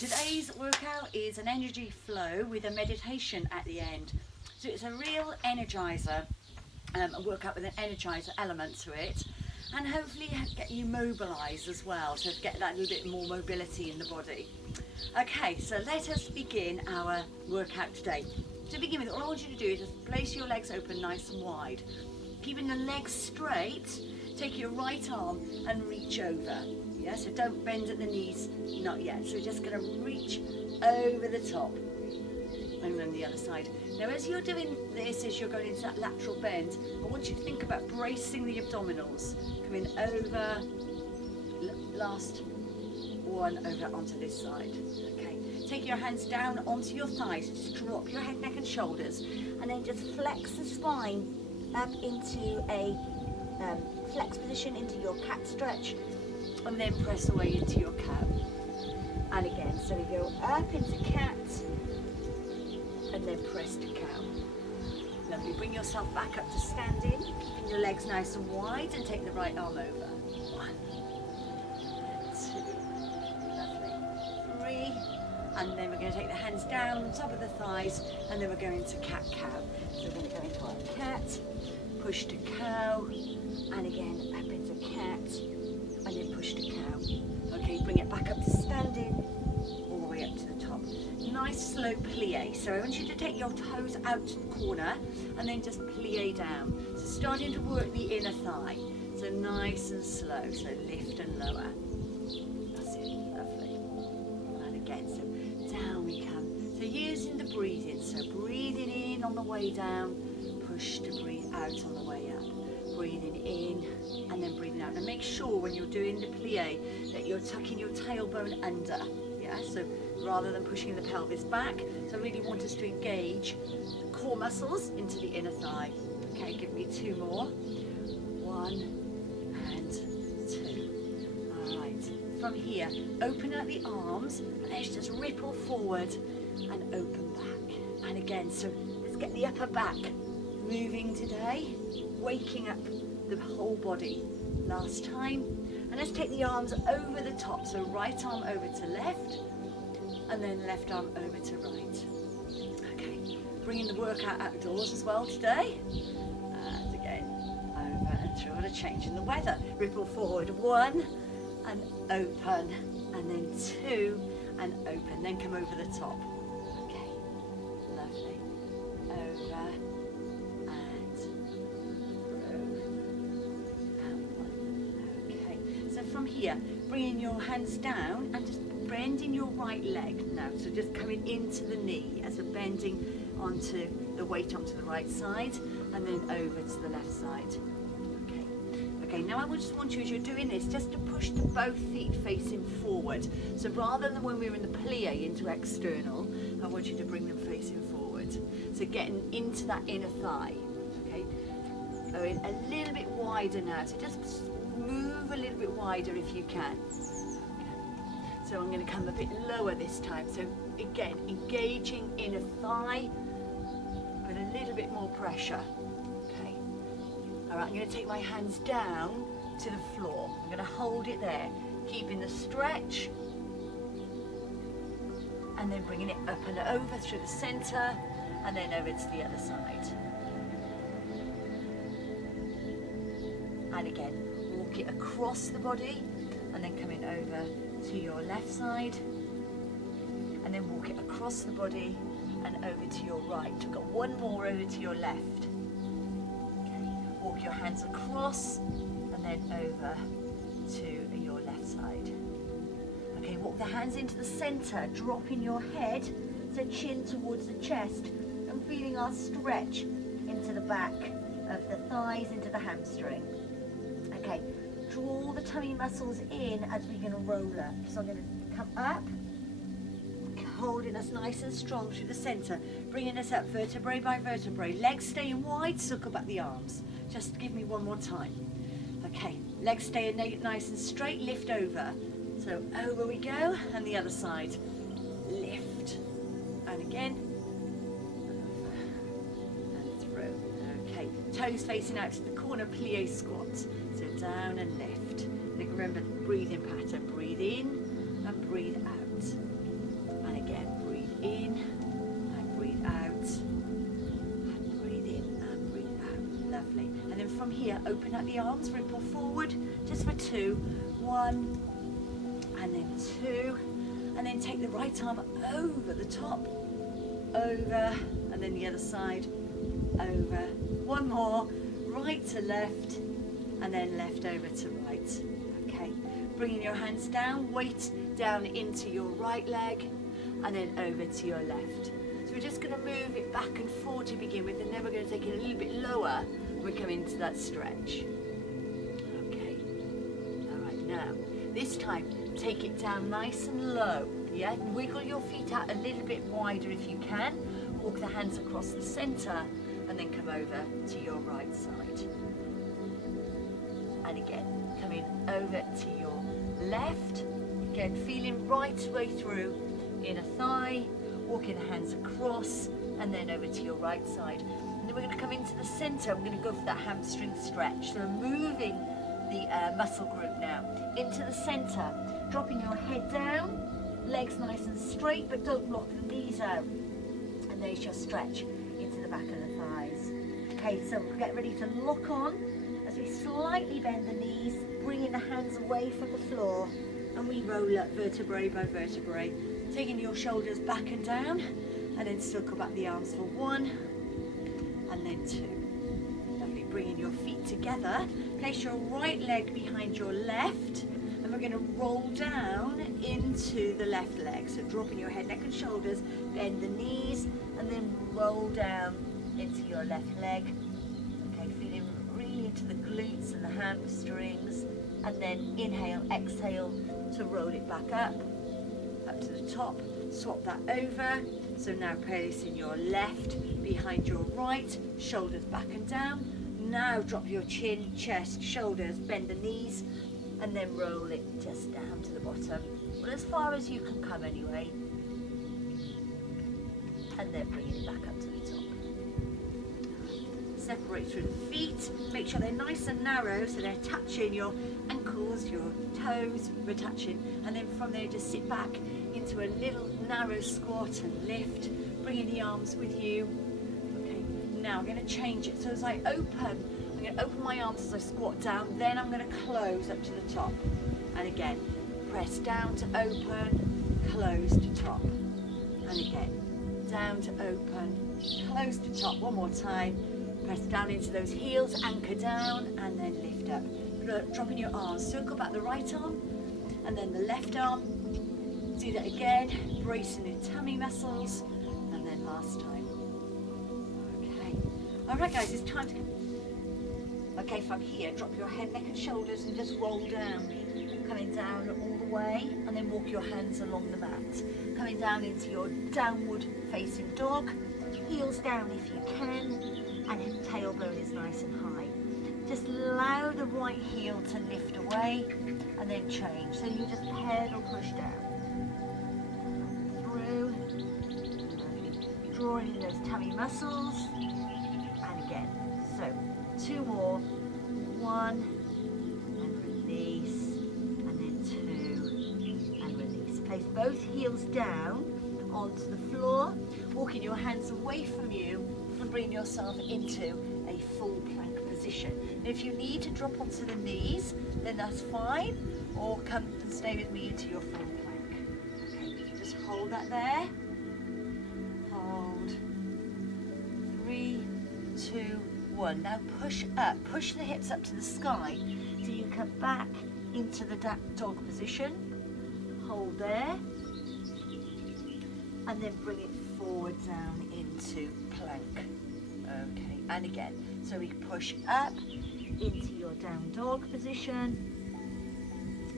Today's workout is an energy flow with a meditation at the end. So it's a real energizer, a workout with an energizer element to it, and hopefully get you mobilized as well, so get that little bit more mobility in the body. Okay, so let us begin our workout today. To begin with, all I want you to do is just place your legs open nice and wide. Keeping the legs straight, take your right arm and reach over. Yeah, so don't bend at the knees, not yet. So we're just going to reach over the top. And then the other side. Now as you're doing this, as you're going into that lateral bend, I want you to think about bracing the abdominals. Coming over, last one over onto this side. Okay, take your hands down onto your thighs, just drop your head, neck and shoulders, and then just flex the spine up into a flex position, into your cat stretch, and then press away into your cow. And again, so we go up into cat, and then press to cow. Lovely, bring yourself back up to standing, keeping your legs nice and wide, and take the right arm over. 1, 2, lovely, 3, and then we're going to take the hands down on top of the thighs, and then we're going to cat-cow. So we're going to go into our cat, push to cow, and again up into cat, and then push to cow. Okay, bring it back up to standing, all the way up to the top. Nice slow plie. So I want you to take your toes out to the corner and then just plie down. So starting to work the inner thigh. So nice and slow. So lift and lower. That's it. Lovely. And again, so down we come. So using the breathing. So breathing in on the way down. Push to breathe out on the way up. Breathing in and then breathing out. And make sure when you're doing the plie that you're tucking your tailbone under. Yeah, so rather than pushing the pelvis back. So I really want us to engage the core muscles into the inner thigh. Okay, give me 2 more. 1 and 2. All right. From here, open out the arms and let's just ripple forward and open back. And again, so let's get the upper back moving today, waking up the whole body. Last time. And let's take the arms over the top. So right arm over to left, and then left arm over to right. Okay, bringing the workout outdoors as well today. And again, over and through. What a change in the weather. Ripple forward, 1, and open, and then 2, and open. Then come over the top. Okay, lovely. Over, and through, and 1. Okay, so from here, bringing your hands down and just bending your right leg now, so just coming into the knee as a bending onto the weight onto the right side and then over to the left side. Okay, now I just want you, as you're doing this, just to push the both feet facing forward. So rather than when we were in the plie into external, I want you to bring them facing forward. So getting into that inner thigh. Okay, going a little bit wider now, so just move a little bit wider if you can. So I'm going to come a bit lower this time. So again, engaging inner thigh, but a little bit more pressure. Okay. All right, I'm going to take my hands down to the floor. I'm going to hold it there, keeping the stretch, and then bringing it up and over through the center, and then over to the other side. And again, walk it across the body, and then coming over to your left side, and then walk it across the body and over to your right. We've got 1 more over to your left. Okay. Walk your hands across and then over to your left side. Okay, walk the hands into the center, dropping your head, so chin towards the chest, and feeling our stretch into the back of the thighs, into the hamstring. Okay. Draw the tummy muscles in as we're going to roll up. So I'm going to come up, holding us nice and strong through the center, bringing us up vertebrae by vertebrae. Legs staying wide, circle back the arms. Just give me 1 more time. Okay, legs staying nice and straight, lift over. So over we go, and the other side. Lift, and again, over, and through. Okay, toes facing out to the corner, plie squat. So down and lift. And remember the breathing pattern. Breathe in and breathe out. from here, open up the arms, ripple forward, just for 2. 1, and then 2, and then take the right arm over the top, over, and then the other side, over. 1 more, right to left, and then left over to right. Okay, bringing your hands down, weight down into your right leg, and then over to your left. So we're just going to move it back and forth to begin with, and then we're going to take it a little bit lower when we come into that stretch. Okay, all right, now, this time, take it down nice and low, yeah? Wiggle your feet out a little bit wider if you can. Walk the hands across the centre, and then come over to your right side. And again, coming over to your left. Again, feeling right way through, inner thigh, walking the hands across, and then over to your right side. And then we're going to come into the centre. We're going to go for that hamstring stretch. So we're moving the muscle group now into the centre, dropping your head down, legs nice and straight, but don't lock the knees out. And there's your stretch into the back of the thighs. Okay, so we'll get ready to lock on as we slightly bend the knees, bringing the hands away from the floor, and we roll up vertebrae by vertebrae, taking your shoulders back and down, and then circle back the arms for 1, and then 2. Lovely, bringing your feet together, place your right leg behind your left, and we're going to roll down into the left leg. So dropping your head, neck and shoulders, bend the knees, and then roll down into your left leg. Okay, feeling really into the glutes and the hamstrings, and then inhale, exhale to roll it back up to the top. Swap that over. So now placing your left behind your right, shoulders back and down. Now drop your chin, chest, shoulders, bend the knees, and then roll it just down to the bottom. Well, as far as you can come anyway. And then bring it back up to the top. Separate through the feet. Make sure they're nice and narrow so they're touching your ankles, your toes, we're touching. And then from there, just sit back into a little narrow squat and lift. Bringing the arms with you. Okay, now I'm going to change it. So as I open, I'm going to open my arms as I squat down, then I'm going to close up to the top. And again, press down to open, close to top. And again, down to open, close to top. One more time. Press down into those heels, anchor down, and then lift up. Dropping your arms, circle back the right arm, and then the left arm. Do that again, bracing the tummy muscles, and then last time. Okay. All right, guys, it's time to Okay, from here, drop your head, neck and shoulders and just roll down. Coming down all the way, and then walk your hands along the mat. Coming down into your downward facing dog. Heels down if you can, and tailbone is nice and high. Just allow the right heel to lift away, and then change. So you just pedal, push down. Through. Drawing in those tummy muscles. And again. So, 2 more. 1, and release, and then 2, and release. Place both heels down onto the floor, walking your hands away from you, and bring yourself into a full plank position. And if you need to drop onto the knees, then that's fine, or come and stay with me into your full plank. Okay, just hold that there. Hold. 3, 2, 1. Now push up, push the hips up to the sky so you come back into the dog position. Hold there, and then bring it forward down into plank. Okay, and again, so we push up into your down dog position,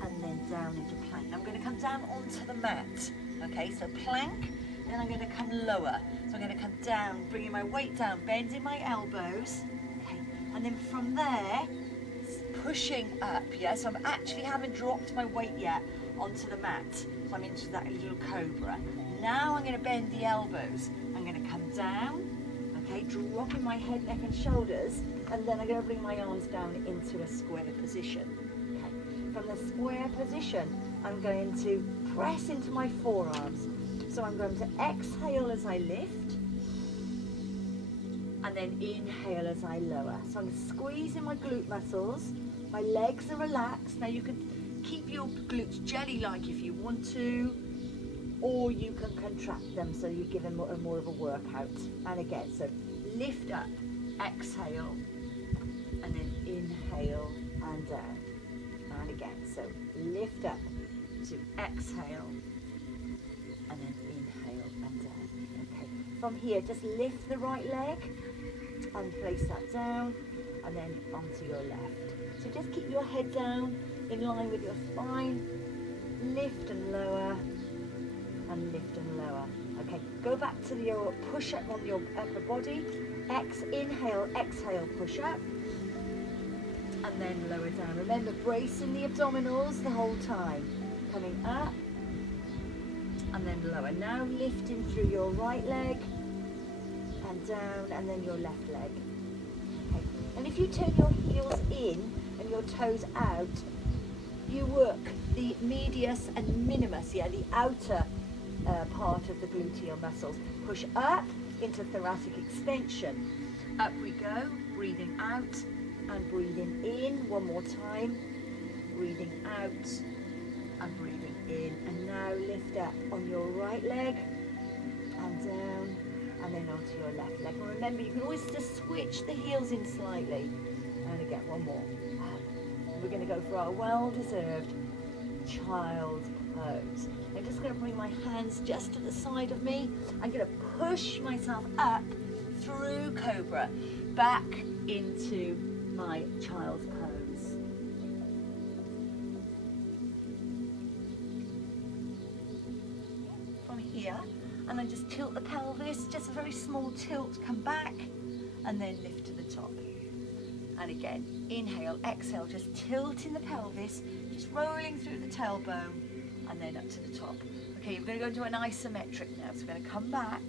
and then down into plank. Now I'm going to come down onto the mat. Okay, so plank. Then I'm going to come lower. So I'm going to come down, bringing my weight down, bending my elbows. Okay. And then from there, pushing up. Yeah, so I actually haven't dropped my weight yet onto the mat. So I'm into that little cobra. Now I'm going to bend the elbows. I'm going to come down. Okay, dropping my head, neck and shoulders. And then I'm going to bring my arms down into a square position. Okay. From the square position, I'm going to press into my forearms. So I'm going to exhale as I lift, and then inhale as I lower. So I'm squeezing my glute muscles, my legs are relaxed. Now you can keep your glutes jelly-like if you want to, or you can contract them so you give them more of a workout. And again, so lift up, exhale, and then inhale and down. And again, so lift up to exhale, and then inhale and down. Okay, from here, just lift the right leg and place that down, and then onto your left. So just keep your head down in line with your spine, lift and lower, and lift and lower. Okay, go back to your push-up on your upper body. Inhale, exhale, push-up, and then lower down. Remember, bracing the abdominals the whole time. Coming up, and then lower. Now lifting through your right leg, and down, and then your left leg. Okay. And if you turn your heels in and your toes out, you work the medius and minimus, yeah, the outer part of the gluteal muscles. Push up into thoracic extension. Up we go, breathing out and breathing in. One more time. Breathing out and breathing in. And now lift up on your right leg and down, and then onto your left leg. And remember, you can always just switch the heels in slightly. And again, one more. We're going to go for our well-deserved child's pose. I'm just going to bring my hands just to the side of me. I'm going to push myself up through Cobra, back into my child's pose. From here, and then just tilt the pelvis, just a very small tilt, come back, and then lift to the top. And again, inhale, exhale, just tilting the pelvis, just rolling through the tailbone, and then up to the top. Okay, we're going to go into an isometric now. So we're going to come back,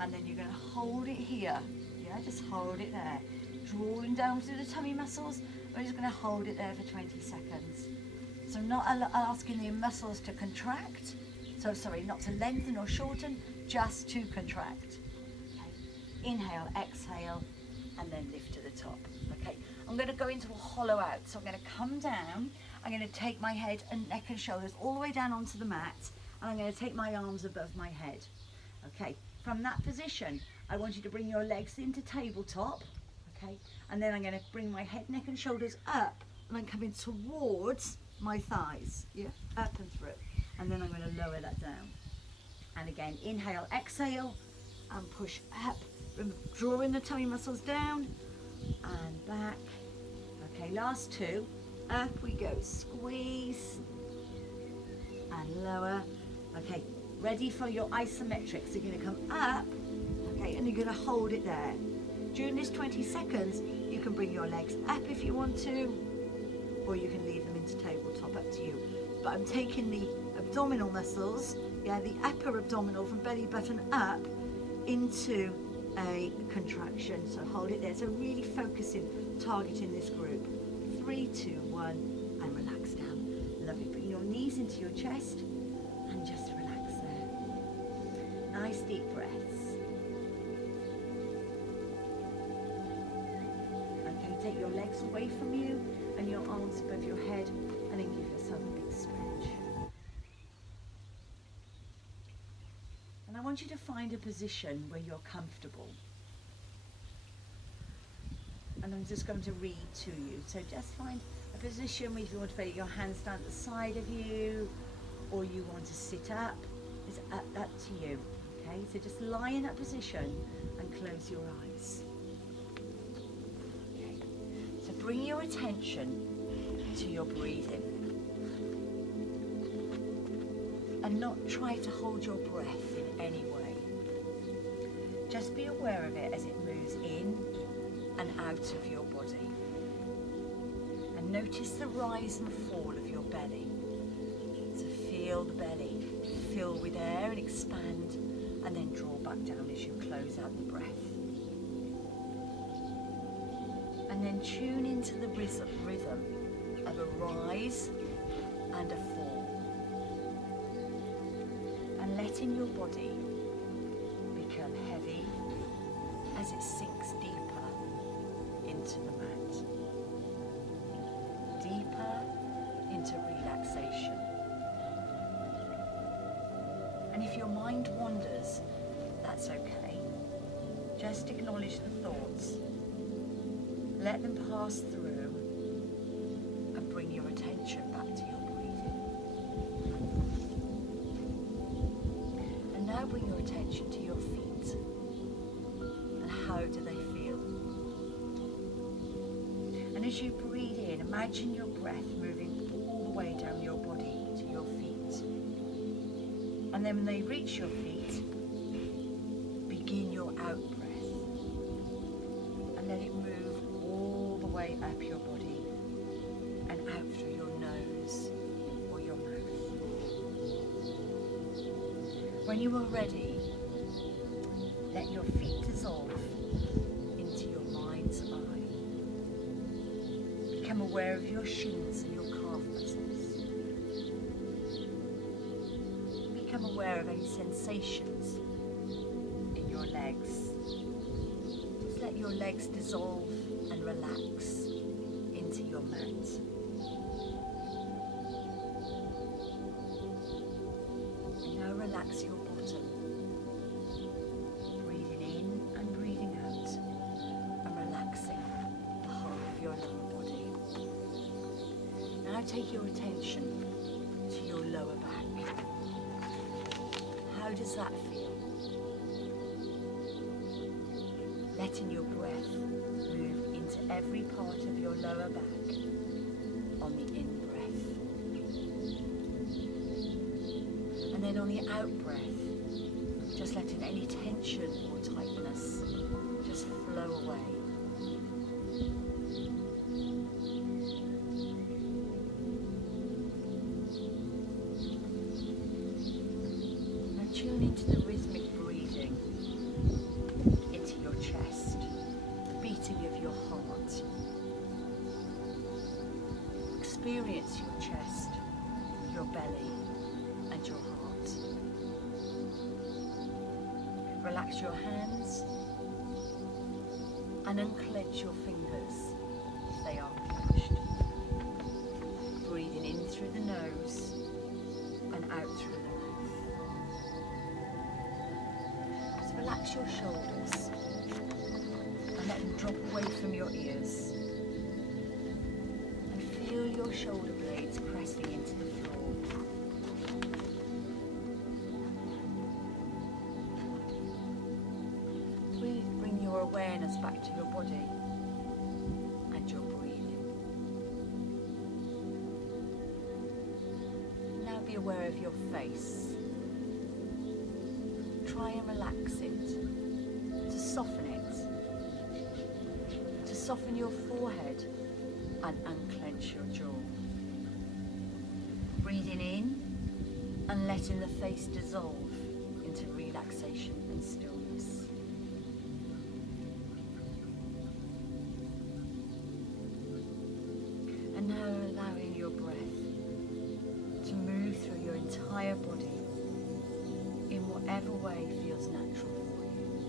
and then you're going to hold it here. Yeah, just hold it there. Drawing down through the tummy muscles. We're just going to hold it there for 20 seconds. So not asking the muscles to contract. So sorry, not to lengthen or shorten, just to contract. Okay. Inhale, exhale, and then lift to the top. Okay, I'm going to go into a hollow out. So I'm going to come down. I'm going to take my head and neck and shoulders all the way down onto the mat, and I'm going to take my arms above my head. Okay, from that position, I want you to bring your legs into tabletop. Okay, and then I'm going to bring my head, neck and shoulders up, and I'm coming towards my thighs. Yeah, up and through. And then I'm going to lower that down. And again, inhale, exhale, and push up. Drawing the tummy muscles down and back. Okay, last two. Up we go, squeeze and lower. Okay, ready for your isometric. So you're going to come up, okay, and you're going to hold it there. During this 20 seconds, you can bring your legs up if you want to, or you can leave them into tabletop, up to you. But I'm taking the abdominal muscles, yeah, the upper abdominal from belly button up into a contraction. So hold it there. So really focusing, targeting this group. 3, 2, 1, and relax down. Lovely. Bring your knees into your chest and just relax there. Nice deep breaths. Okay, take your legs away from you and your arms above your head, and then give yourself a big stretch. And I want you to find a position where you're comfortable. And I'm just going to read to you. So just find a position where you want to put your hands down at the side of you, or you want to sit up. It's up to you. Okay, so just lie in that position and close your eyes. Okay, so bring your attention to your breathing. And not try to hold your breath in any way. Just be aware of it as it moves in and out of your body. And notice the rise and fall of your belly. So feel the belly fill with air and expand, and then draw back down as you close out the breath. And then tune into the rhythm of a rise and a fall. And letting your body become heavy as it sinks deeper into the mat. Deeper into relaxation. And if your mind wanders, that's okay. Just acknowledge the thoughts. Let them pass through and bring your attention back to your breathing. And now bring your attention to your feet. And how do they feel? And as you breathe in, imagine your breath moving all the way down your body to your feet. And then when they reach your feet, begin your out breath. And let it move all the way up your body and out through your nose or your mouth. When you are ready, let your feet dissolve into your mind's eye. Become aware of your shins and your calf muscles. Become aware of any sensations in your legs. Just let your legs dissolve and relax into your mat. And now relax your bottom. Breathing in and breathing out and relaxing the whole of your lower body. Now take your attention to your lower back. How does that feel? Letting your breath move into every part of your lower back on the in-breath. And then on the out-breath, just letting any tension or tightness just flow away. Tune into the rhythmic breathing into your chest, the beating of your heart. Experience your chest, your belly, and your heart. Relax your hands and unclench your fingers if they are clenched. Breathing in through the nose and out through the mouth. Relax your shoulders and let them drop away from your ears. And feel your shoulder blades pressing into the floor. Bring your awareness back to your body and your breathing. Now be aware of your face. Try and relax it, to soften it, to soften your forehead and unclench your jaw. Breathing in and letting the face dissolve into relaxation and stillness. And now allowing your breath to move through your entire body in whatever way feels natural for you.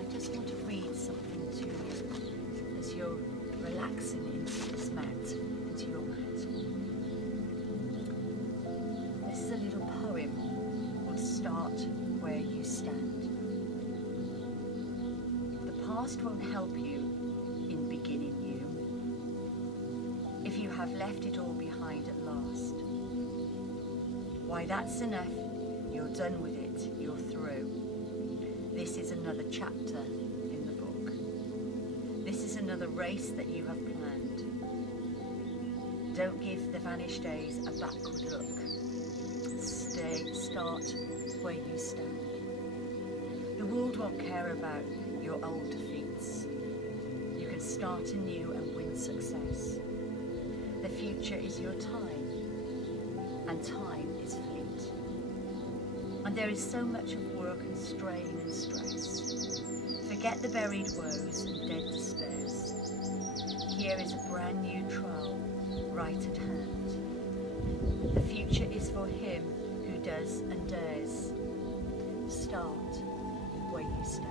I just want to read something to you as you're relaxing into this mat, into your mat. This is a little poem called Start Where You Stand. The past won't help you in beginning new, if you have left it all behind at last. Why, that's enough. You're done with it, you're through. This is another chapter in the book. This is another race that you have planned. Don't give the vanished days a backward look. Start where you stand. The world won't care about your old defeats. You can start anew and win success. The future is your time, and time is fleet. And there is so much of work and strain and stress. Forget the buried woes and dead despairs. Here is a brand new trial right at hand. The future is for him who does and dares. Start where you stand.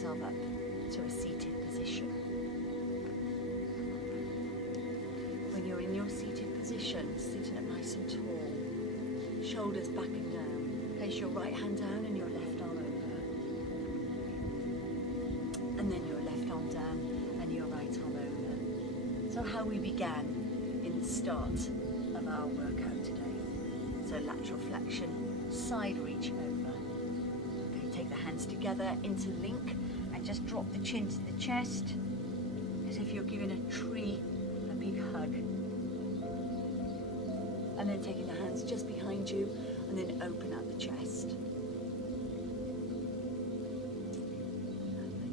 yourself up to a seated position. When you're in your seated position, sitting up nice and tall, shoulders back and down, place your right hand down and your left arm over. And then your left arm down and your right arm over. So how we began in the start of our workout today. So lateral flexion, side reach over. Okay, take the hands together, interlink, and just drop the chin to the chest, as if you're giving a tree a big hug. And then taking the hands just behind you, and then open up the chest. Lovely.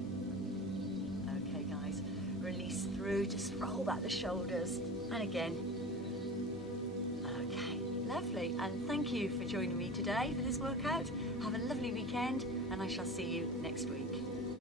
Okay guys, release through, just roll back the shoulders, and again. Okay, lovely, and thank you for joining me today for this workout. Have a lovely weekend, and I shall see you next week.